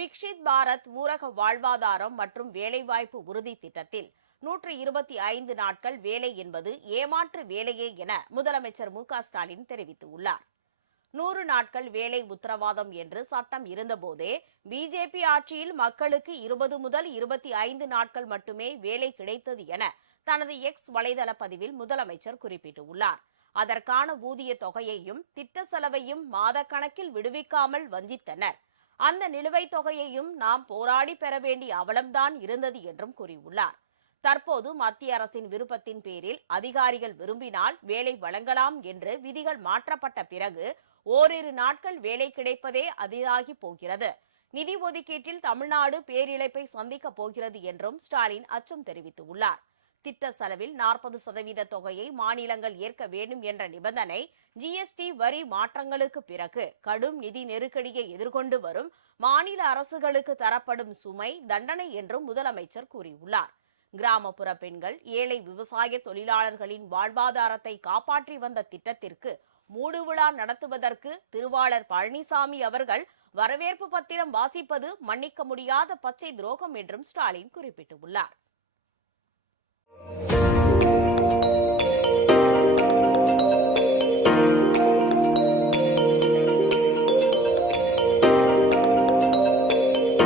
விக்ஷித் பாரத் ஊரக வாழ்வாதாரம் மற்றும் வேலைவாய்ப்பு உறுதி திட்டத்தில் 125 நாட்கள் வேலை என்பது ஏமாற்று வேலையே என முதலமைச்சர் மு க ஸ்டாலின் தெரிவித்துள்ளார். 100 நாட்கள் வேலை உத்தரவாதம் என்று சட்டம் இருந்தபோதே பிஜேபி ஆட்சியில் மக்களுக்கு 20 முதல் 25 நாட்கள் மட்டுமே வேலை கிடைத்தது என தனது எக்ஸ் வலைதள பதிவில் முதலமைச்சர் குறிப்பிட்டுள்ளார். அதற்கான ஊதிய தொகையையும் திட்ட செலவையும் மாத கணக்கில் விடுவிக்காமல் வஞ்சித்தனர். அந்த நிலுவைத் தொகையையும் நாம் போராடி பெற வேண்டிய அவலம்தான் இருந்தது என்றும் கூறியுள்ளார். தற்போது மத்திய அரசின் விருப்பத்தின் பேரில் அதிகாரிகள் விரும்பினால் வேலை வழங்கலாம் என்று விதிகள் மாற்றப்பட்ட பிறகு ஓரிரு நாட்கள் வேலை கிடைப்பதே அரிதாகி போகிறது. நிதி ஒதுக்கீட்டில் தமிழ்நாடு பேரிழப்பை சந்திக்கப் போகிறது என்றும் ஸ்டாலின் அச்சம் தெரிவித்துள்ளார். திட்ட செலவில் 40% தொகையை மாநிலங்கள் ஏற்க வேண்டும் என்ற நிபந்தனை ஜிஎஸ்டி வரி மாற்றங்களுக்கு பிறகு கடும் நிதி நெருக்கடியை எதிர்கொண்டு வரும் மாநில அரசுகளுக்கு தரப்படும் சுமை தண்டனை என்றும் முதலமைச்சர் கூறியுள்ளார். கிராமப்புற பெண்கள், ஏழை விவசாய தொழிலாளர்களின் வாழ்வாதாரத்தை காப்பாற்றி வந்த திட்டத்திற்கு மூடுவிழா நடத்துவதற்கு திருவாளர் பழனிசாமி அவர்கள் வரவேற்பு பத்திரம் வாசிப்பது மன்னிக்க முடியாத பச்சை துரோகம் என்றும் ஸ்டாலின் குறிப்பிட்டுள்ளார்.